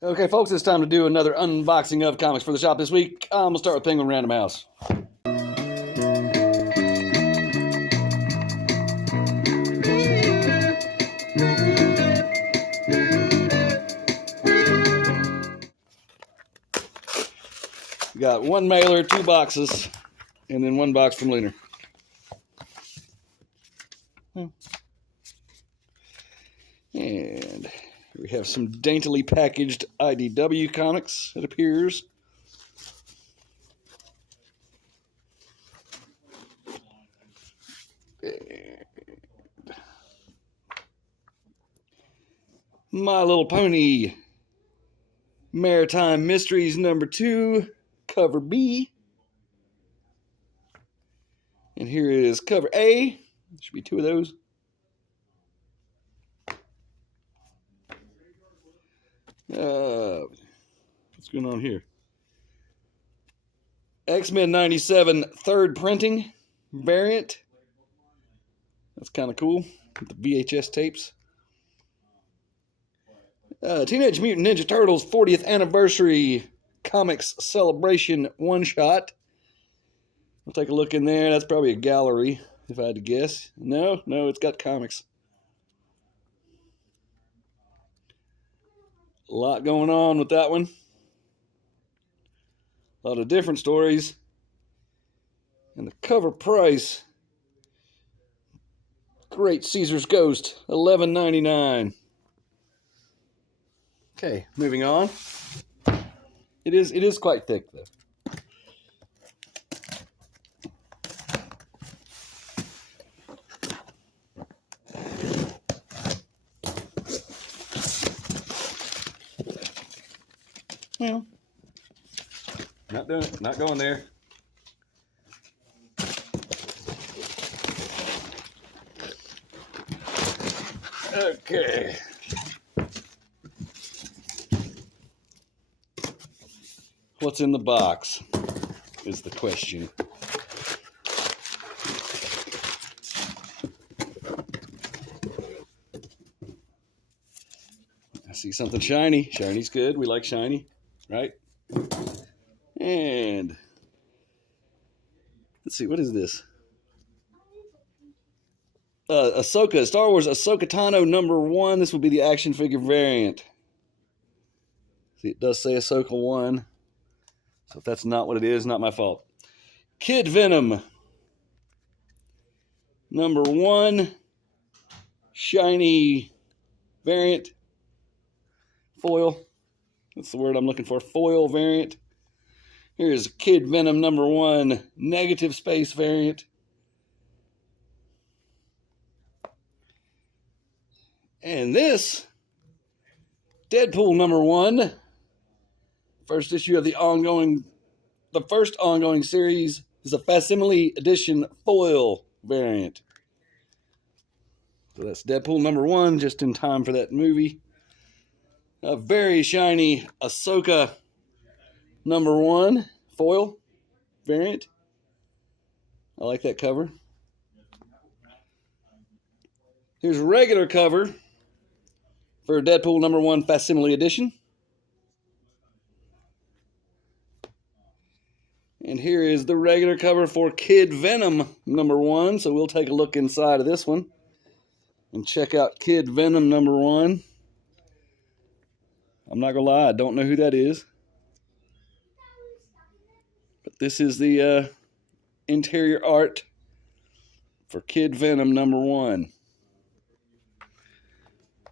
Okay, folks, it's time to do another unboxing of comics for the shop this week. We'll start with Penguin Random House. We got one mailer, 2 boxes, and then 1 box from Lunar. And we have some daintily packaged IDW comics, it appears. And My Little Pony Maritime Mysteries #2, cover B. And here is cover A. There should be 2 of those. What's going on here? X-Men 97 third printing variant. That's kind of cool with the VHS tapes. Teenage Mutant Ninja Turtles 40th Anniversary Comics Celebration one-shot. We'll take a look in there. That's probably a gallery, if I had to guess. No, it's got comics. A lot going on with that one. A lot of different stories. And the cover price, Great Caesar's Ghost, $11.99. Okay, moving on. It is quite thick though. Well, not doing it, not going there. Okay. What's in the box is the question. I see something shiny. Shiny's good. We like shiny, right? And let's see, what is this? Ahsoka, Star Wars Ahsoka Tano #1. This will be the action figure variant. See, it does say Ahsoka 1. So if that's not what it is, not my fault. Kid Venom #1. Shiny variant. Foil. That's the word I'm looking for. Foil variant. Here's Kid Venom #1 negative space variant. And this, Deadpool #1, first issue of the first ongoing series, is a facsimile edition foil variant. So that's Deadpool #1, just in time for that movie. A very shiny Ahsoka #1 foil variant. I like that cover. Here's a regular cover for Deadpool #1 facsimile edition. And here is the regular cover for Kid Venom #1. So we'll take a look inside of this one and check out Kid Venom #1. I'm not going to lie, I don't know who that is. But this is the interior art for Kid Venom #1.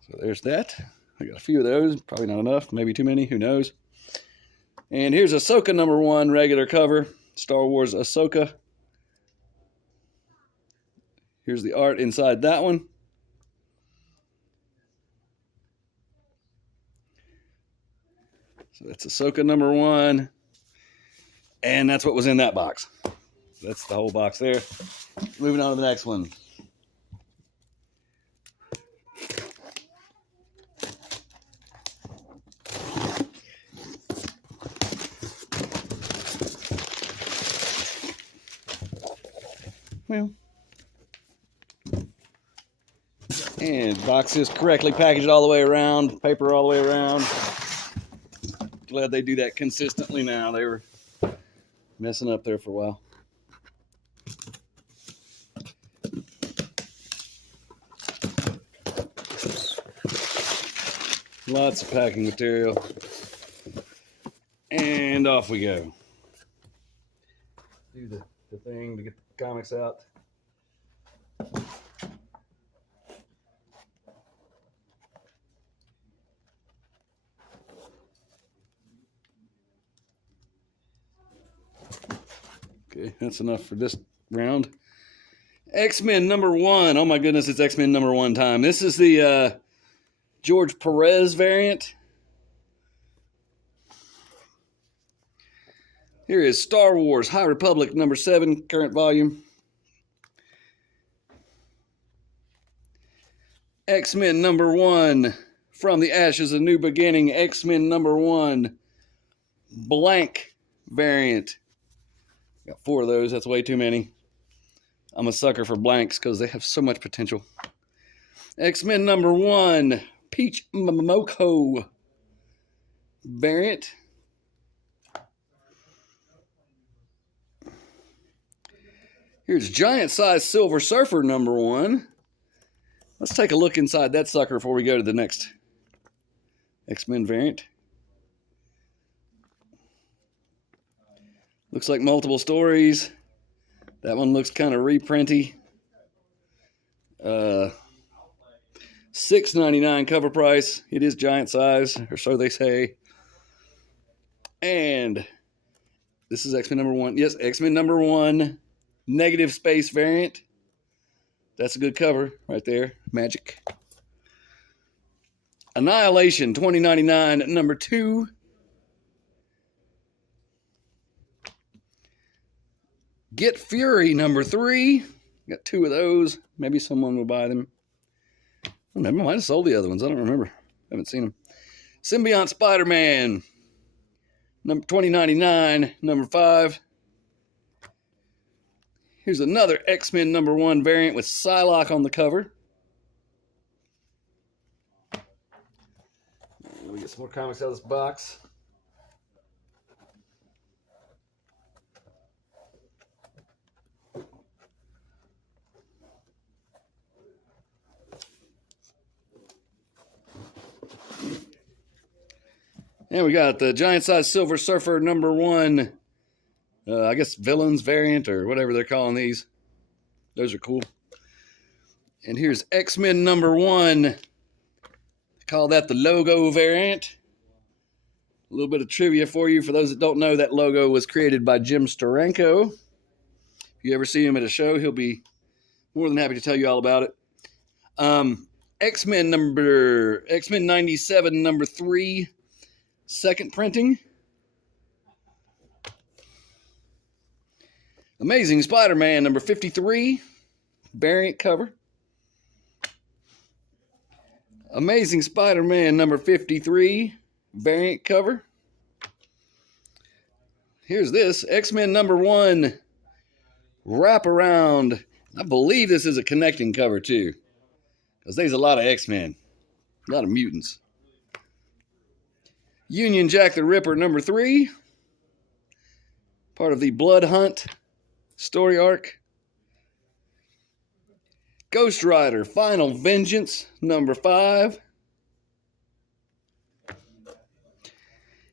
So there's that. I got a few of those. Probably not enough. Maybe too many. Who knows? And here's Ahsoka #1 regular cover. Star Wars Ahsoka. Here's the art inside that one. So that's Ahsoka #1. And that's what was in that box. That's the whole box there. Moving on to the next one. Well, and box is correctly packaged all the way around, paper all the way around. glad they do that consistently now. They were messing up there for a while. Lots of packing material. And off we go. Do the thing to get the comics out. Okay, that's enough for this round. X-Men #1. Oh my goodness, it's X-Men #1 time. This is the George Perez variant. Here is Star Wars High Republic #7, current volume. X-Men #1, From the Ashes, A New Beginning. X-Men #1, blank variant. Got 4 of those, that's way too many. I'm a sucker for blanks because they have so much potential. X-Men #1, Peach Momoko variant. Here's Giant Size Silver Surfer #1. Let's take a look inside that sucker before we go to the next X-Men variant. Looks like multiple stories. That one looks kind of reprinty. $6.99 cover price. It is giant size, or so they say. And this is X-Men #1. Yes, X-Men #1, negative space variant. That's a good cover right there. Magic. Annihilation 2099 #2. Get Fury #3. Got 2 of those. Maybe someone will buy them. Oh, never mind. I sold the other ones. I don't remember. Haven't seen them. Symbiont Spider-Man 2099 #5. Here's another X-Men #1 variant with Psylocke on the cover. Let me get some more comics out of this box. And we got the Giant Size Silver Surfer #1. I guess villains variant or whatever they're calling these. Those are cool. And here's X-Men #1. Call that the logo variant. A little bit of trivia for you. For those that don't know, that logo was created by Jim Steranko. If you ever see him at a show, he'll be more than happy to tell you all about it. X-Men '97 #3, second printing. Amazing Spider-Man #53, variant cover. Amazing Spider-Man #53, variant cover. Here's this, X-Men #1, wraparound. I believe this is a connecting cover too, because there's a lot of X-Men, a lot of mutants. Union Jack the Ripper #3, part of the Blood Hunt story arc. Ghost Rider Final Vengeance #5.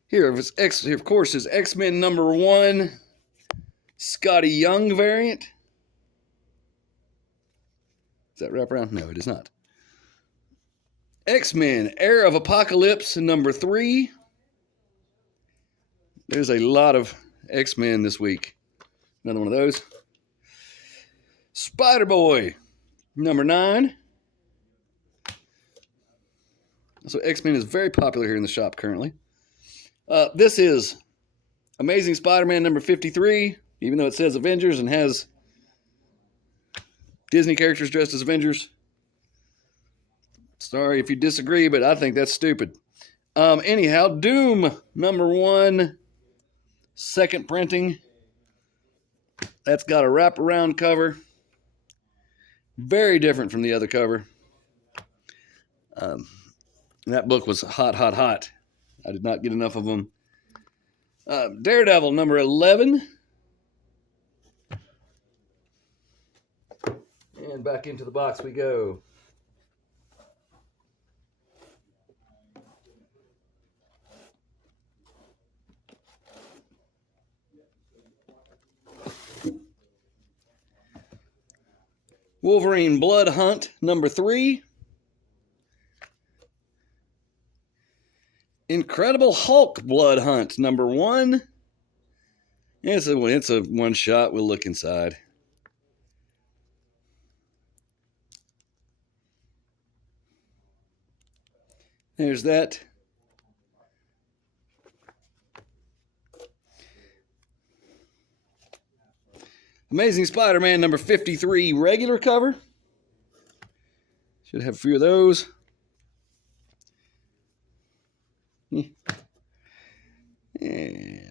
Here, of course, is X-Men #1, Scotty Young variant. Is that wraparound? No, it is not. X-Men Era of Apocalypse #3. There's a lot of X-Men this week. Another one of those. Spider-Boy #9. So X-Men is very popular here in the shop currently. This is Amazing Spider-Man #53, even though it says Avengers and has Disney characters dressed as Avengers. Sorry if you disagree, but I think that's stupid. Anyhow, Doom #1, second printing. That's got a wraparound cover. Very different from the other cover. That book was hot, hot, hot. I did not get enough of them. Daredevil number 11. And back into the box we go. Wolverine Blood Hunt number 3. Incredible Hulk Blood Hunt number 1. It's a one shot. We'll look inside. There's that. Amazing Spider-Man number 53 regular cover. Should have a few of those. And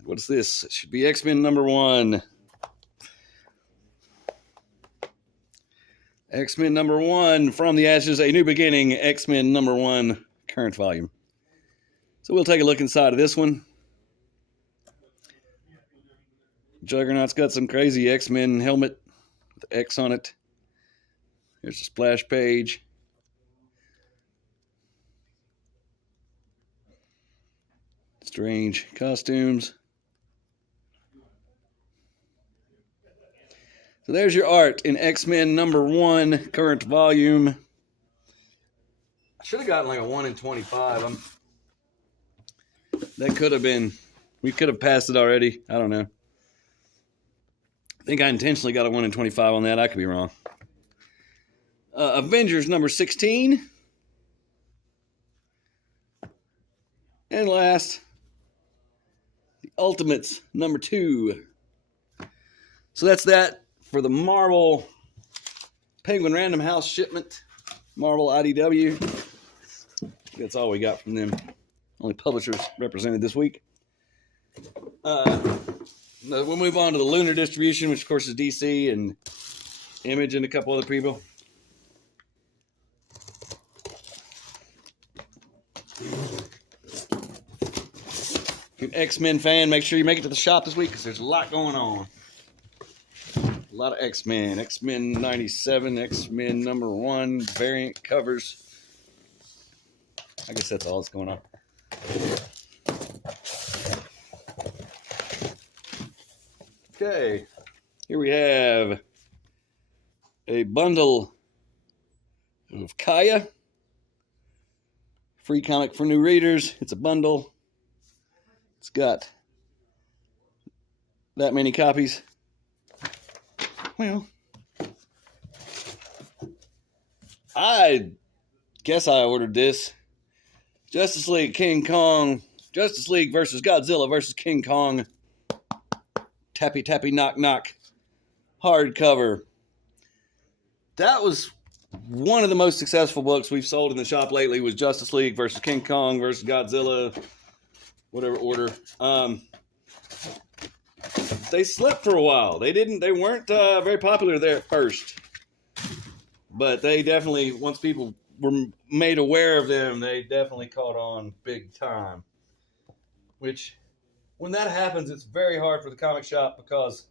what's this? It should be X-Men number 1. X-Men number 1, From the Ashes, A New Beginning, X-Men number 1, current volume. So we'll take a look inside of this one. Juggernaut's got some crazy X-Men helmet with the X on it. Here's a splash page. Strange costumes. So there's your art in X-Men number 1, current volume. I should have gotten like a 1 in 25. That could have been, we could have passed it already. I don't know. I think I intentionally got a 1 in 25 on that. I could be wrong. Avengers number 16. And last, the Ultimates number 2. So that's that for the Marvel Penguin Random House shipment. Marvel IDW. That's all we got from them. Only publishers represented this week. We'll move on to the Lunar distribution, which of course is DC and Image and a couple other people. If you're an X-Men fan, make sure you make it to the shop this week because there's a lot going on. A lot of X-Men. X-Men 97, X-Men number 1, variant covers. I guess that's all that's going on. Okay, here we have a bundle of Kaya. Free comic for new readers. It's a bundle. It's got that many copies. Well, I guess I ordered this. Justice League King Kong. Justice League versus Godzilla versus King Kong. Tappy Tappy Knock Knock. Hardcover. That was one of the most successful books we've sold in the shop lately was Justice League versus King Kong versus Godzilla. Whatever order. They slipped for a while. They weren't very popular there at first. But they definitely, once people were made aware of them, they definitely caught on big time. Which, when that happens, it's very hard for the comic shop because,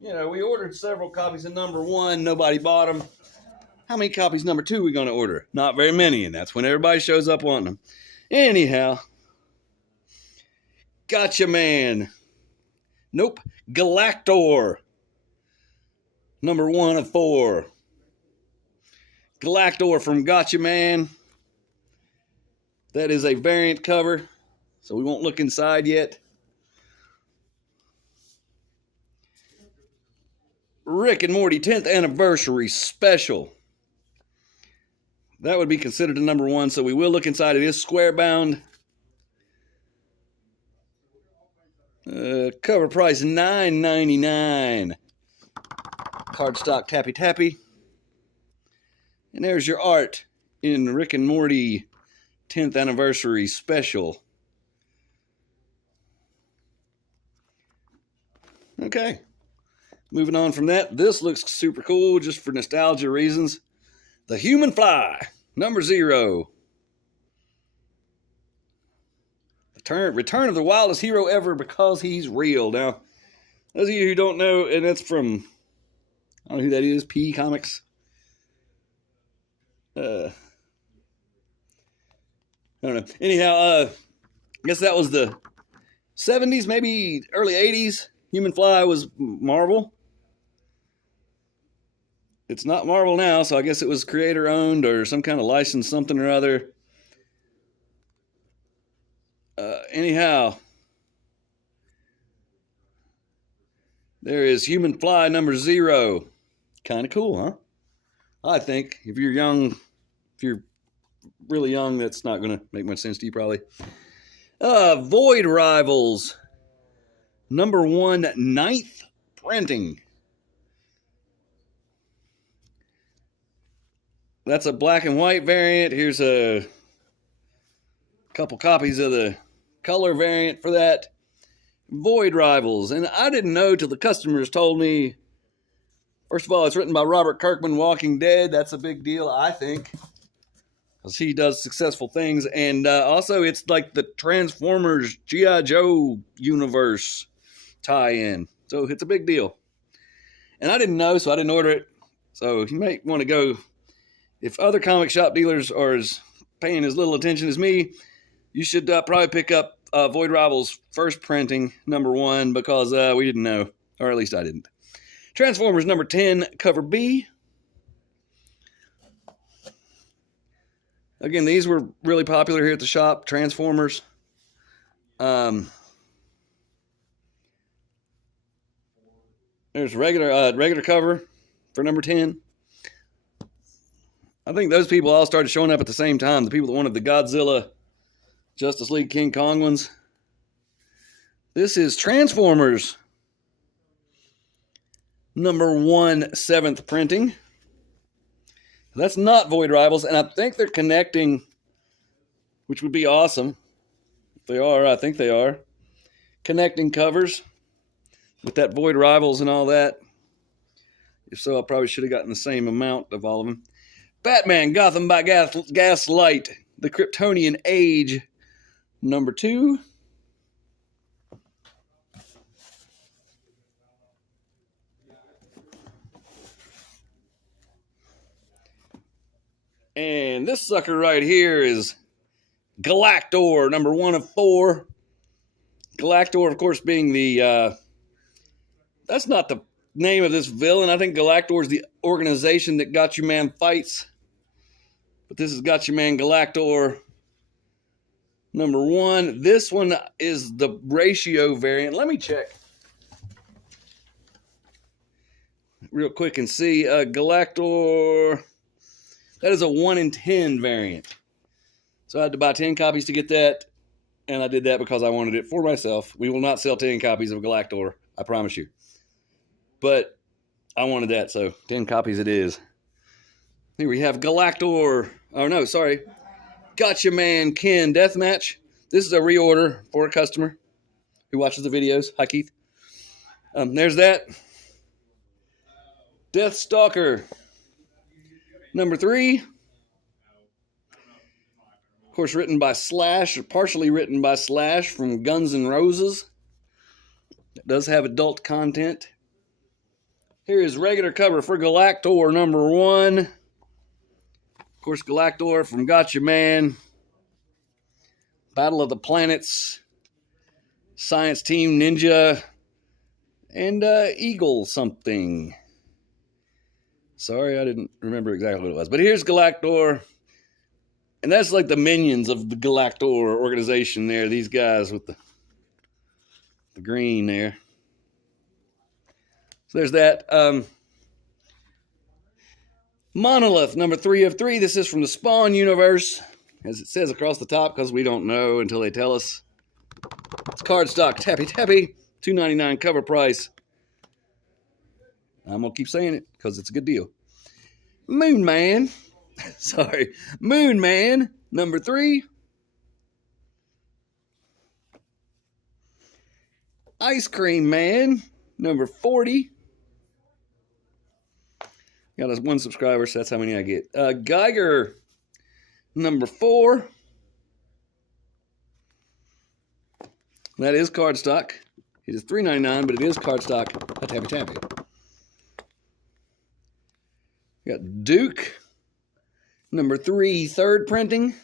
you know, we ordered several copies of number 1. Nobody bought them. How many copies number 2 are we going to order? Not very many, and that's when everybody shows up wanting them. Anyhow, Gotcha Man. Nope. Galactor. Number 1 of 4. Galactor from Gotcha Man. That is a variant cover, so we won't look inside yet. Rick and Morty 10th Anniversary Special. That would be considered a number 1, so we will look inside. It is square bound. Cover price $9.99. Cardstock Tappy Tappy. And there's your art in Rick and Morty 10th Anniversary Special. Okay. Moving on from that, this looks super cool just for nostalgia reasons. The Human Fly, number 0. The Return of the wildest hero ever because he's real. Now, those of you who don't know, and that's from, I don't know who that is, P Comics. I don't know. Anyhow, I guess that was the 70s, maybe early 80s. Human Fly was Marvel. It's not Marvel now, so I guess it was creator owned or some kind of license, something or other. Anyhow, there is Human Fly number 0. Kind of cool, huh? I think if you're young, if you're really young, that's not going to make much sense to you probably. Void Rivals number 1, 9th printing. That's a black and white variant. Here's a couple copies of the color variant for that. Void Rivals. And I didn't know till the customers told me. First of all, it's written by Robert Kirkman, Walking Dead. That's a big deal, I think, because he does successful things. And also, it's like the Transformers G.I. Joe universe tie-in. So it's a big deal. And I didn't know, so I didn't order it. So you might want to go. If other comic shop dealers are paying as little attention as me, you should probably pick up Void Rivals first printing, number 1, because we didn't know, or at least I didn't. Transformers number 10, cover B. Again, these were really popular here at the shop, Transformers. There's regular cover for number 10. I think those people all started showing up at the same time. The people that wanted the Godzilla, Justice League, King Kong ones. This is Transformers number 1, 7th printing. That's not Void Rivals, and I think they're connecting, which would be awesome. If they are, I think they are. Connecting covers with that Void Rivals and all that. If so, I probably should have gotten the same amount of all of them. Batman, Gotham by Gaslight, the Kryptonian Age, number 2. And this sucker right here is Galactor, number 1 of 4. Galactor, of course, being the, that's not the name of this villain. I think Galactor is the organization that Got-You-Man fights. But this is Got-You-Man Galactor, number 1. This one is the ratio variant. Let me check real quick and see. Galactor, that is a 1 in 10 variant. So I had to buy 10 copies to get that. And I did that because I wanted it for myself. We will not sell 10 copies of Galactor, I promise you. But I wanted that, so 10 copies it is. Here we have Galactor. Oh, no, sorry. Got-You-Man Ken Deathmatch. This is a reorder for a customer who watches the videos. Hi, Keith. There's that. Deathstalker, number 3. Of course, written by Slash, or partially written by Slash from Guns N' Roses. It does have adult content. Here is regular cover for Galactor, number 1. Of course, Galactor from Got-You-Man, Battle of the Planets, Science Team Ninja, and Eagle something. Sorry, I didn't remember exactly what it was. But here's Galactor. And that's like the minions of the Galactor organization there. These guys with the green there. So there's that. Monolith, number 3 of 3. This is from the Spawn universe, as it says across the top, because we don't know until they tell us. It's cardstock, tappy, $2.99 cover price. I'm going to keep saying it, because it's a good deal. Moon Man, sorry, Moon Man, number 3. Ice Cream Man, number 40. Got us 1 subscriber, so that's how many I get. Geiger, number 4. That is cardstock. It is $3.99, but it is cardstock. A Tappy Tappy. We got Duke, number 3, third printing.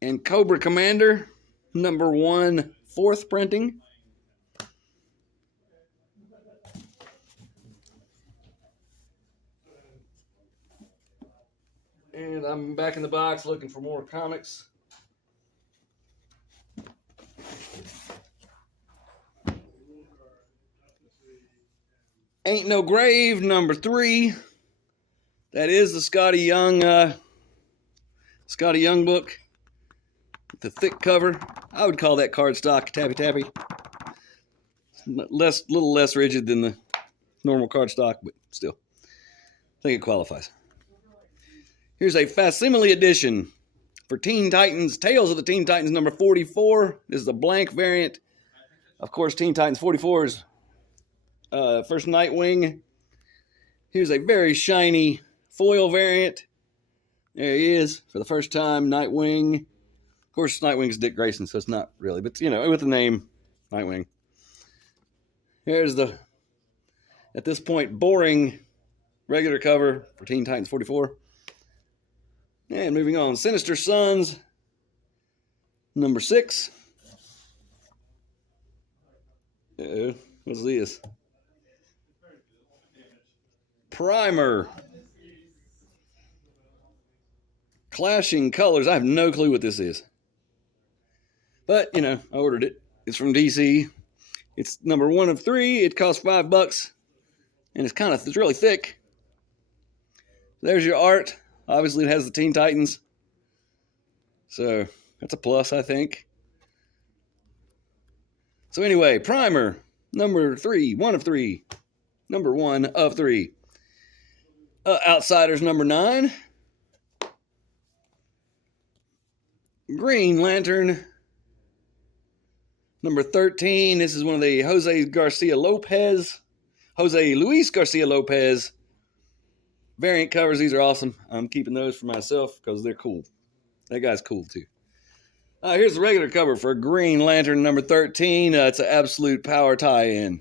And Cobra Commander, number 1, fourth printing. And I'm back in the box looking for more comics. Ain't No Grave, number 3. That is the Scotty Young book. The thick cover. I would call that cardstock Tappy Tappy. Little less rigid than the normal cardstock, but still, I think it qualifies. Here's a facsimile edition for Teen Titans, Tales of the Teen Titans number 44. This is the blank variant. Of course, Teen Titans 44 is first Nightwing. Here's a very shiny foil variant. There he is for the first time, Nightwing. Of course, Nightwing's Dick Grayson, so it's not really, but you know, with the name Nightwing. Here's the, at this point, boring regular cover for Teen Titans 44. And moving on, Sinister Sons, number 6. What's this? Primer. Clashing Colors. I have no clue what this is. But, you know, I ordered it. It's from DC. It's number 1 of 3. It costs $5. And it's really thick. There's your art. Obviously, it has the Teen Titans. So, that's a plus, I think. So anyway, Primer, number 3, 1 of 3. Number 1 of 3. Outsiders, number 9. Green Lantern, number 13. This is one of the Jose Luis Garcia Lopez variant covers. These are awesome. I'm keeping those for myself because they're cool. That guy's cool too. Here's the regular cover for Green Lantern number 13. It's an Absolute Power tie-in.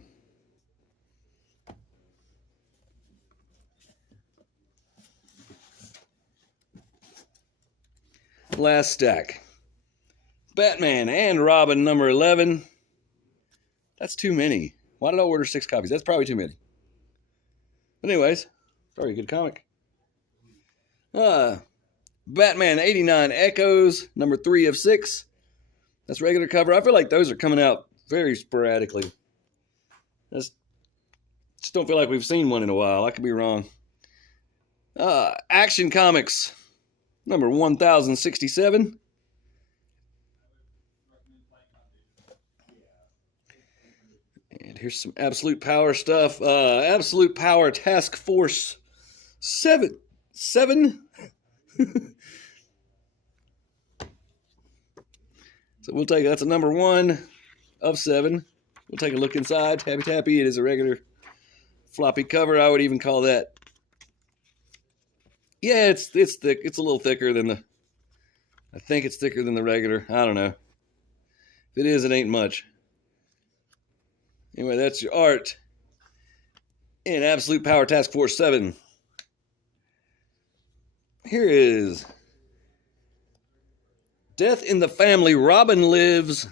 Last stack. Batman and Robin number 11. That's too many. Why did I order 6 copies? That's probably too many. But anyways, probably a good comic. Batman 89 Echoes, number 3 of 6. That's regular cover. I feel like those are coming out very sporadically. Just don't feel like we've seen one in a while. I could be wrong. Action Comics, number 1067. And here's some Absolute Power stuff. Absolute Power Task Force 7. So we'll take, that's a number 1 of 7. We'll take a look inside. Tappy Tappy. It is a regular floppy cover. I would even call that. Yeah, it's thick. It's a little thicker than the. I think it's thicker than the regular. I don't know. If it is, it ain't much. Anyway, that's your art in Absolute Power Task Force 7. Here is Death in the Family, Robin Lives.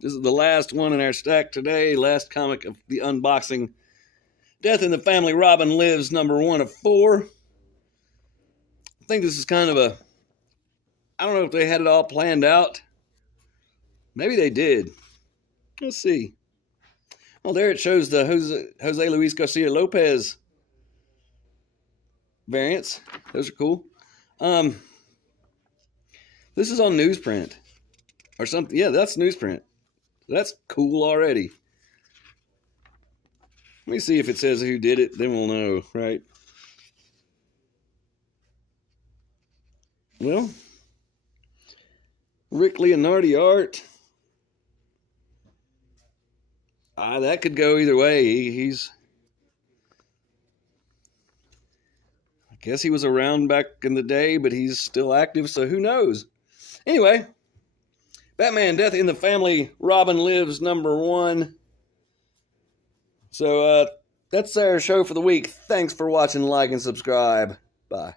This is the last one in our stack today. Last comic of the unboxing. Death in the Family, Robin Lives, number 1 of 4. I think this is kind of a, I don't know if they had it all planned out. Maybe they did. Let's see. Oh, there it shows the Jose Luis Garcia Lopez variants. Those are cool. This is on newsprint or something. Yeah, that's newsprint. That's cool already. Let me see if it says who did it. Then we'll know, right? Well, Rick Leonardi art. That could go either way. He's, I guess he was around back in the day, but he's still active, so who knows? Anyway, Batman Death in the Family, Robin Lives #1. So that's our show for the week. Thanks for watching, like, and subscribe. Bye.